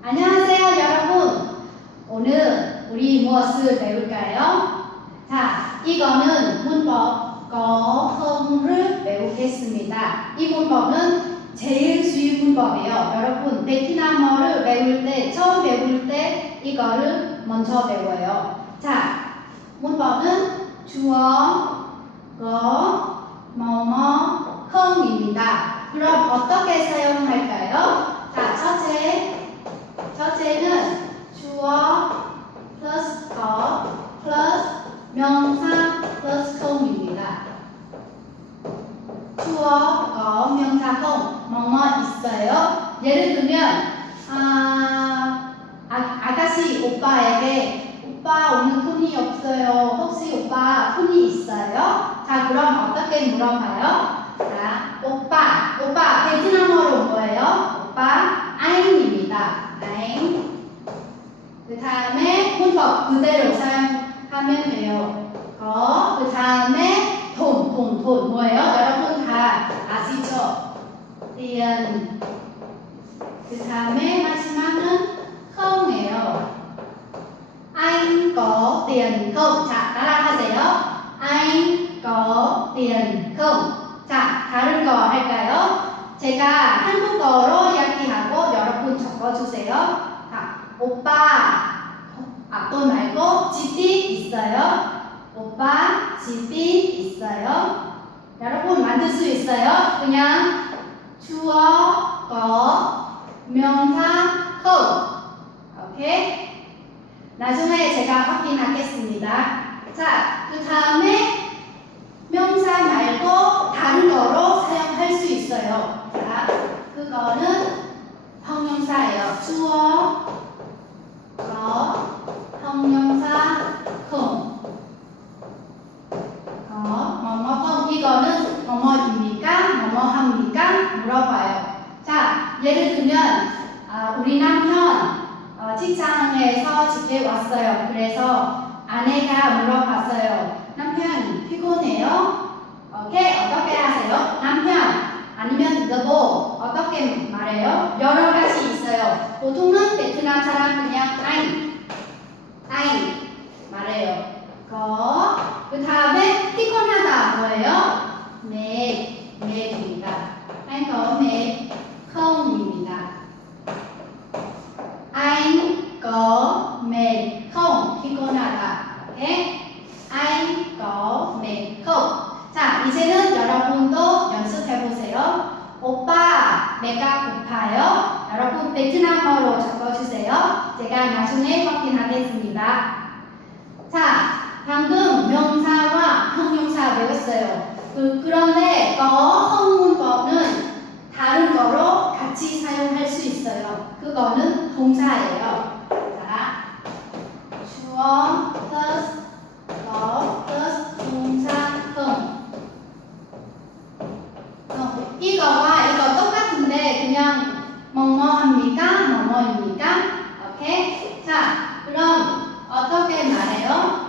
안녕하세요, 여러분. 오늘 우리 무엇을 배울까요? 자, 이거는 문법 거흥을 배우겠습니다. 이 문법은 제일 쉬운 문법이에요. 여러분, 베트남어를 배울 때, 처음 배울 때 이거를 먼저 배워요. 자, 문법은 주어, 거, 뭐뭐, 흥입니다. 그럼 어떻게 사용할까요? 자, 첫째, 있어요? 예를 들면 아, 아 아가씨 오빠에게 오빠 오늘 돈이 없어요. 혹시 오빠 돈이 있어요? 자 그럼 어떻게 물어봐요? 자 오빠 오빠 베트남어로 뭐예요? 오빠 아잉입니다. 아잉 그 다음에 문법 그대로 사용하면 돼요. 거, 그 다음에 돈, 돈, 돈 뭐예요? 여러분 다 아시죠? tiền. 그 다음에 마지막은 không,이에요. anh có tiền không? 자, 따라하세요. anh có tiền không? 자, 다른 거 할까요? 제가 한국어로 이야기하고 여러분 적어주세요. 자, 오빠, 아, 돈 말고 집이 있어요. 오빠, 집이 있어요. 여러분 만들 수 있어요? 그냥 주어, 거, 명사, 거. 오케이? 나중에 제가 확인하겠습니다. 자, 그 다음에 명사 말고 다른 거로 사용할 수 있어요. 자, 그거는 형용사예요. 주어, 거, 형용사, 콩. 어, 뭐뭐 콩. 이거는 뭐뭐입니까? 뭐뭐 합니까? 물어봐요. 자, 예를 들면 아, 우리 남편 어, 직장에서 집에 왔어요. 그래서 아내가 물어봤어요. 남편 피곤해요? 오케이 어떻게 하세요? 남편 아니면 여보 어떻게 말해요? 여러 가지 있어요. 보통은 베트남 사람 그냥 아잉 아잉 말해요. 거. 그 다음에 피곤하다 뭐예요? 네, 네입니다. anh có mệt không?입니다. anh có mệt không? 피곤하다. 오케이? anh có mệt không? 자, 이제는 여러분도 연습해 보세요. 오빠, 내가 고파요. 여러분 베트남어로 적어주세요. 제가 나중에 확인하겠습니다. 자, 방금 명사와 형용사 배웠어요. 그, 그런데 거, 허문법은 다른 거로 같이 사용할 수 있어요. 그거는 동사예요. 자, 주어 플러스 거 플러스 동사 흠. 어, 이거와 이거 똑같은데 그냥 뭐뭐 합니까? 뭐뭐입니까? 오케이? 자, 그럼 어떻게 말해요?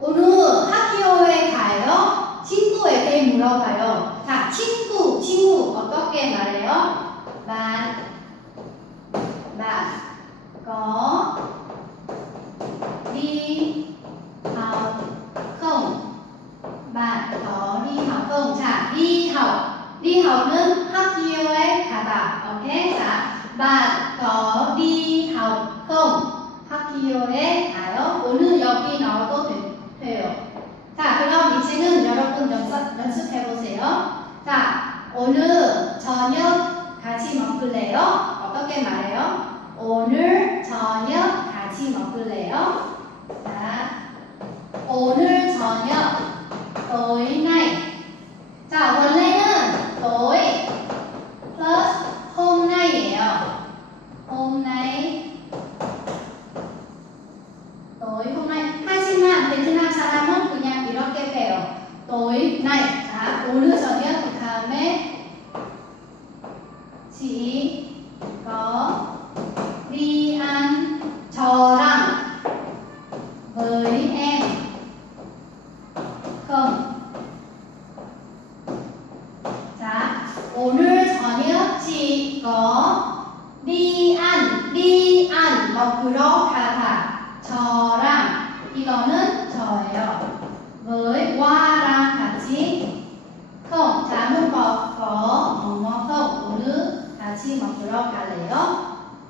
오늘 학교에 가요? 친구에게 물어봐요. 자, 친구, 친구 어떻게 말해요? 만, 만, có đi học không? bạn có đi học không? 자, đi học. đi học 는 학교에 가다. 오케이? 자, bạn đi học không? 학교에 가요? 오늘 여기 나와도 돼, 돼요. 자, 그럼 이제는 여러분 연습, 연습해 보세요. 자, 오늘 저녁 같이 먹을래요? 어떻게 말해요? 오늘 저녁 같이 먹을래요? 자, 行。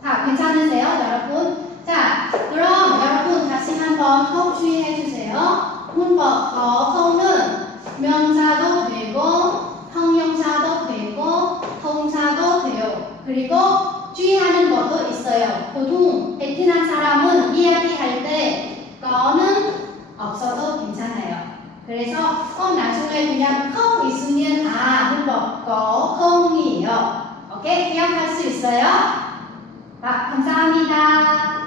다 괜찮으세요, 여러분? 자, 그럼 여러분 다시 한번 꼭 주의해 주세요. 문법 거, 통은 명사도 되고 형용사도 되고 동사도 돼요. 그리고 주의하는 것도 있어요. 보통 베트남 사람은 이야기할 때 거는 없어도 괜찮아요. 그래서 꼭 나중에 그냥 콩 있으면 아 문법 거 콩이에요. 오케이 기억할 수 있어요? 아, 감사합니다.